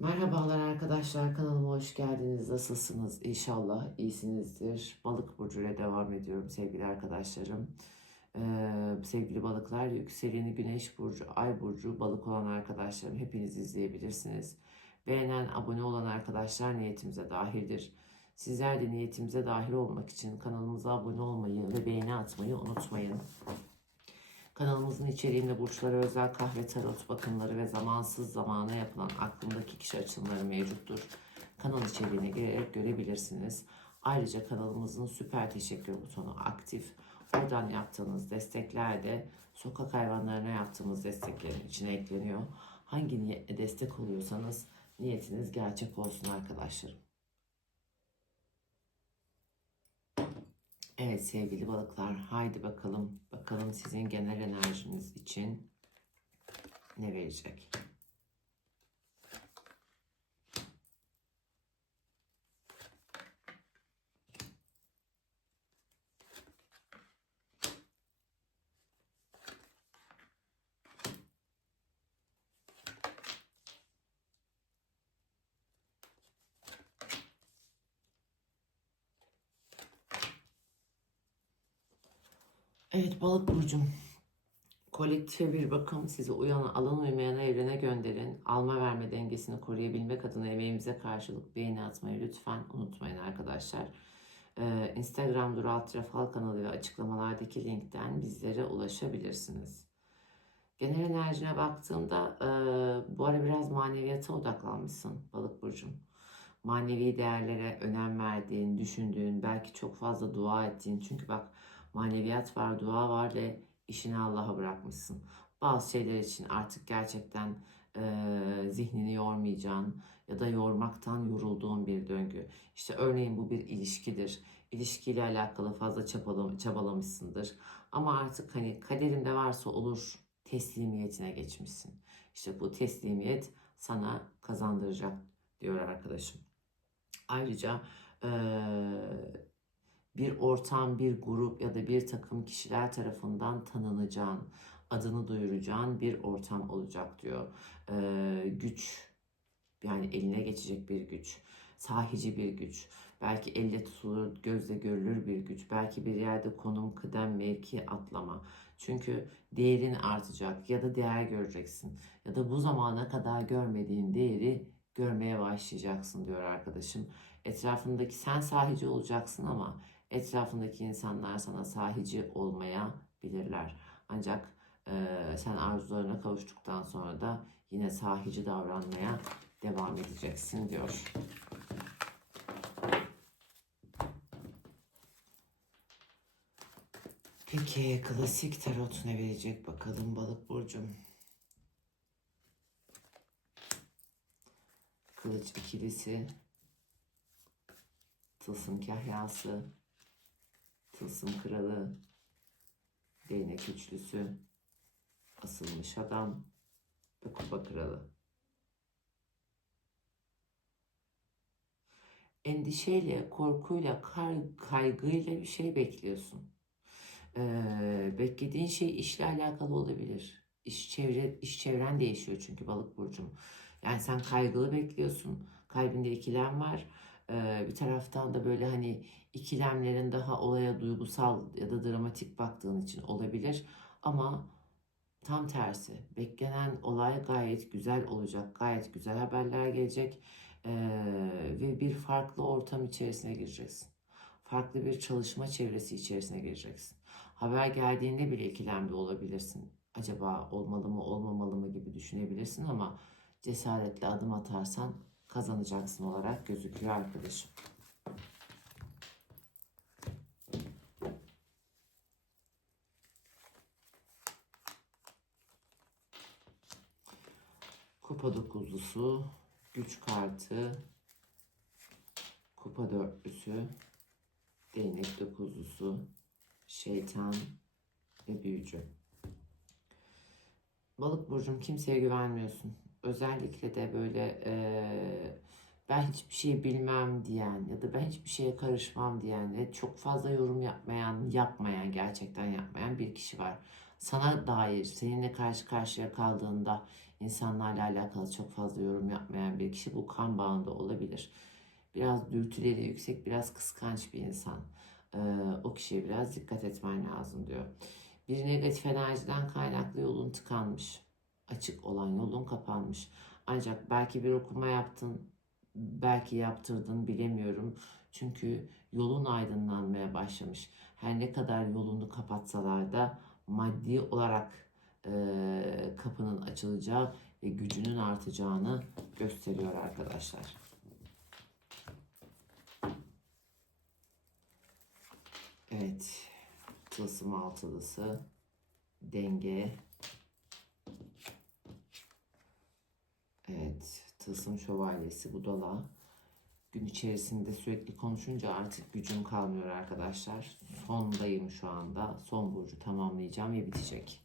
Merhabalar arkadaşlar kanalıma hoş geldiniz. Nasılsınız? İnşallah iyisinizdir. Balık burcu ile devam ediyorum sevgili arkadaşlarım. Ee, sevgili balıklar yükseleni güneş burcu, ay burcu balık olan arkadaşlarım hepiniz izleyebilirsiniz. Beğenen, abone olan arkadaşlar niyetimize dahildir. Sizler de niyetimize dahil olmak için kanalımıza abone olmayı ve beğeni atmayı unutmayın. Kanalımızın içeriğinde burçlara özel kahve tarot bakımları ve zamansız zamana yapılan aklımdaki kişi açımları mevcuttur. Kanal içeriğine girerek görebilirsiniz. Ayrıca kanalımızın süper teşekkür butonu aktif. Oradan yaptığınız destekler de sokak hayvanlarına yaptığımız desteklerin içine ekleniyor. Hangi destek oluyorsanız niyetiniz gerçek olsun arkadaşlarım. Evet sevgili balıklar haydi bakalım bakalım sizin genel enerjiniz için ne verecek? Evet balık burcum. Kolektife bir bakım sizi uyan, alan uymayana evrene gönderin. Alma verme dengesini koruyabilmek adına emeğimize karşılık beğeni atmayı lütfen unutmayın arkadaşlar. Ee, Instagram Dur Alt Rafal kanalı ve açıklamalardaki linkten bizlere ulaşabilirsiniz. Genel enerjine baktığımda e, bu ara biraz maneviyata odaklanmışsın balık burcum. Manevi değerlere önem verdiğin, düşündüğün, belki çok fazla dua ettiğin. Çünkü bak maneviyat var, dua var ve işini Allah'a bırakmışsın. Bazı şeyler için artık gerçekten e, zihnini yormayacağın ya da yormaktan yorulduğun bir döngü. İşte örneğin bu bir ilişkidir. İlişkiyle alakalı fazla çabalam çabalamışsındır. Ama artık hani kaderinde varsa olur teslimiyetine geçmişsin. İşte bu teslimiyet sana kazandıracak diyor arkadaşım. Ayrıca eee bir ortam, bir grup ya da bir takım kişiler tarafından tanınacağın, adını duyuracağın bir ortam olacak diyor. Ee, güç, yani eline geçecek bir güç, sahici bir güç, belki elle tutulur, gözle görülür bir güç, belki bir yerde konum, kıdem, mevki atlama. Çünkü değerin artacak ya da değer göreceksin ya da bu zamana kadar görmediğin değeri görmeye başlayacaksın diyor arkadaşım. Etrafındaki sen sahici olacaksın ama etrafındaki insanlar sana sahici olmayabilirler. Ancak e, sen arzularına kavuştuktan sonra da yine sahici davranmaya devam edeceksin diyor. Peki klasik tarot ne verecek bakalım balık burcum. Kılıç ikilisi, tılsım kahyası, tılsım kralı, değnek üçlüsü, asılmış adam ve kupa kralı. Endişeyle, korkuyla, kay- kaygıyla bir şey bekliyorsun. Ee, beklediğin şey işle alakalı olabilir. İş çevre, iş çevren değişiyor çünkü balık burcum. Yani sen kaygılı bekliyorsun. Kalbinde ikilem var. Bir taraftan da böyle hani ikilemlerin daha olaya duygusal ya da dramatik baktığın için olabilir. Ama tam tersi. Beklenen olay gayet güzel olacak. Gayet güzel haberler gelecek. Ve bir farklı ortam içerisine gireceksin. Farklı bir çalışma çevresi içerisine gireceksin. Haber geldiğinde bile ikilemde olabilirsin. Acaba olmalı mı olmamalı mı gibi düşünebilirsin ama cesaretle adım atarsan kazanacaksın olarak gözüküyor arkadaşım. Kupa dokuzlusu, güç kartı, kupa dörtlüsü, değnek dokuzlusu, şeytan ve büyücü. Balık burcum kimseye güvenmiyorsun. Özellikle de böyle eee, ben hiçbir şey bilmem diyen ya da ben hiçbir şeye karışmam diyen ve çok fazla yorum yapmayan, yapmayan, gerçekten yapmayan bir kişi var. Sana dair, seninle karşı karşıya kaldığında insanlarla alakalı çok fazla yorum yapmayan bir kişi bu kan bağında olabilir. Biraz dürtüleri yüksek, biraz kıskanç bir insan. Ee, o kişiye biraz dikkat etmen lazım diyor. Bir negatif enerjiden kaynaklı yolun tıkanmış. Açık olan yolun kapanmış. Ancak belki bir okuma yaptın, belki yaptırdın bilemiyorum. Çünkü yolun aydınlanmaya başlamış. Her ne kadar yolunu kapatsalar da maddi olarak e, kapının açılacağı ve gücünün artacağını gösteriyor arkadaşlar. Evet. Tılsım altılısı. Denge. Evet. Tılsım şövalyesi budala. Gün içerisinde sürekli konuşunca artık gücüm kalmıyor arkadaşlar. Sondayım şu anda. Son burcu tamamlayacağım ve bitecek.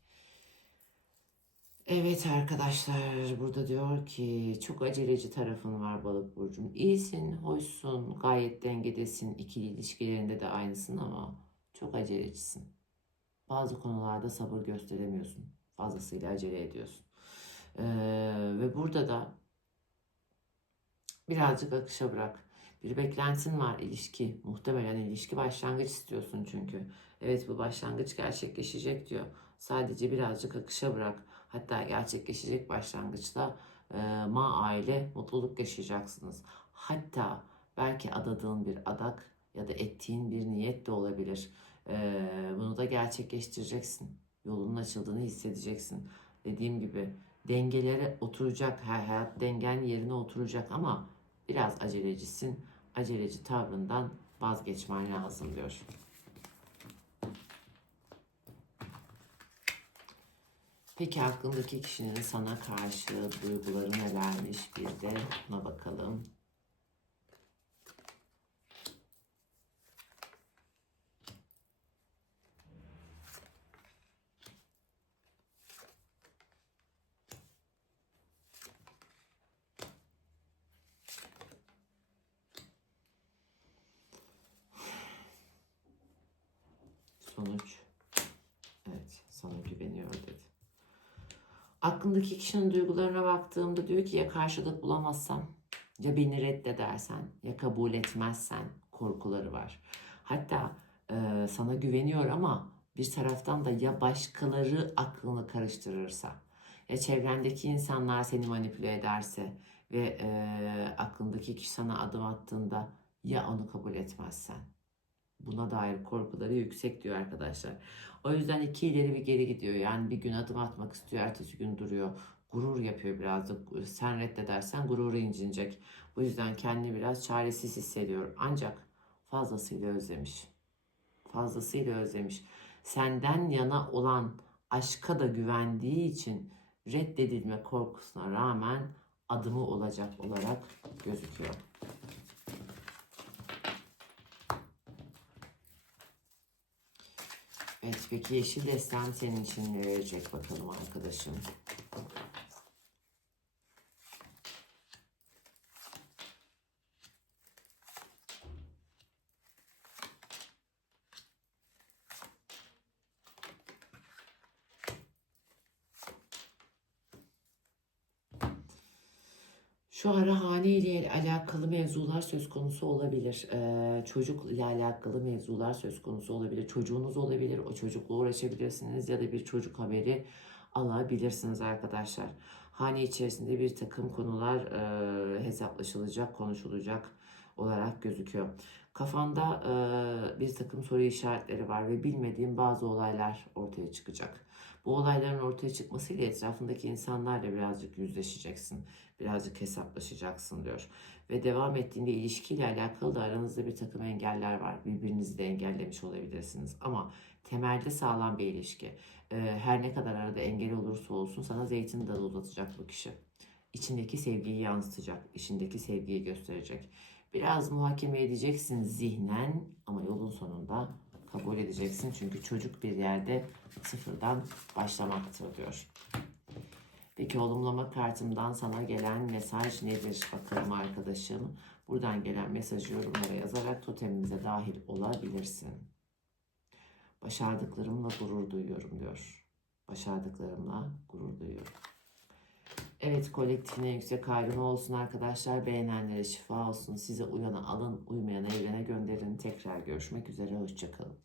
Evet arkadaşlar burada diyor ki çok aceleci tarafın var balık burcum. İyisin, hoşsun, gayet dengedesin. İkili ilişkilerinde de aynısın ama çok acelecisin. Bazı konularda sabır gösteremiyorsun. Fazlasıyla acele ediyorsun. Ee, ve burada da birazcık akışa bırak. Bir beklentin var ilişki. Muhtemelen ilişki başlangıç istiyorsun çünkü. Evet bu başlangıç gerçekleşecek diyor. Sadece birazcık akışa bırak. Hatta gerçekleşecek başlangıçta e, ma aile mutluluk yaşayacaksınız. Hatta belki adadığın bir adak ya da ettiğin bir niyet de olabilir. E, bunu da gerçekleştireceksin. Yolunun açıldığını hissedeceksin. Dediğim gibi dengelere oturacak, her hayat dengen yerine oturacak ama biraz acelecisin. Aceleci tavrından vazgeçmen lazım diyor. Peki aklındaki kişinin sana karşı duyguları nelermiş bir de buna bakalım. Sonuç. Evet, sana güveniyor dedi. Aklındaki kişinin duygularına baktığımda diyor ki ya karşılık bulamazsam, ya beni reddedersen, ya kabul etmezsen korkuları var. Hatta e, sana güveniyor ama bir taraftan da ya başkaları aklını karıştırırsa, ya çevrendeki insanlar seni manipüle ederse ve e, aklındaki kişi sana adım attığında ya onu kabul etmezsen. Buna dair korkuları yüksek diyor arkadaşlar. O yüzden iki ileri bir geri gidiyor. Yani bir gün adım atmak istiyor, ertesi gün duruyor. Gurur yapıyor biraz da. Sen reddedersen gururu incinecek. Bu yüzden kendini biraz çaresiz hissediyor. Ancak fazlasıyla özlemiş. Fazlasıyla özlemiş. Senden yana olan aşka da güvendiği için reddedilme korkusuna rağmen adımı olacak olarak gözüküyor. Evet peki yeşil destem senin için ne verecek bakalım arkadaşım. Şu ara hane ile alakalı mevzular söz konusu olabilir. Ee, çocuk ile alakalı mevzular söz konusu olabilir. Çocuğunuz olabilir. O çocukla uğraşabilirsiniz ya da bir çocuk haberi alabilirsiniz arkadaşlar. Hane içerisinde bir takım konular e, hesaplaşılacak, konuşulacak olarak gözüküyor. Kafanda e, bir takım soru işaretleri var ve bilmediğin bazı olaylar ortaya çıkacak. Bu olayların ortaya çıkmasıyla etrafındaki insanlarla birazcık yüzleşeceksin. Birazcık hesaplaşacaksın diyor. Ve devam ettiğinde ilişkiyle alakalı da aranızda bir takım engeller var. Birbirinizi de engellemiş olabilirsiniz. Ama temelde sağlam bir ilişki. Ee, her ne kadar arada engel olursa olsun sana zeytin dalı uzatacak bu kişi. İçindeki sevgiyi yansıtacak. içindeki sevgiyi gösterecek. Biraz muhakeme edeceksin zihnen ama yolun sonunda kabul edeceksin. Çünkü çocuk bir yerde sıfırdan başlamaktır diyor. Peki olumlama kartımdan sana gelen mesaj nedir bakalım arkadaşım. Buradan gelen mesajı yorumlara yazarak totemimize dahil olabilirsin. Başardıklarımla gurur duyuyorum diyor. Başardıklarımla gurur duyuyorum. Evet kolektifine yüksek ayrımı olsun arkadaşlar. Beğenenlere şifa olsun. Size uyanı alın, uymayanı evrene gönderin. Tekrar görüşmek üzere. Hoşçakalın.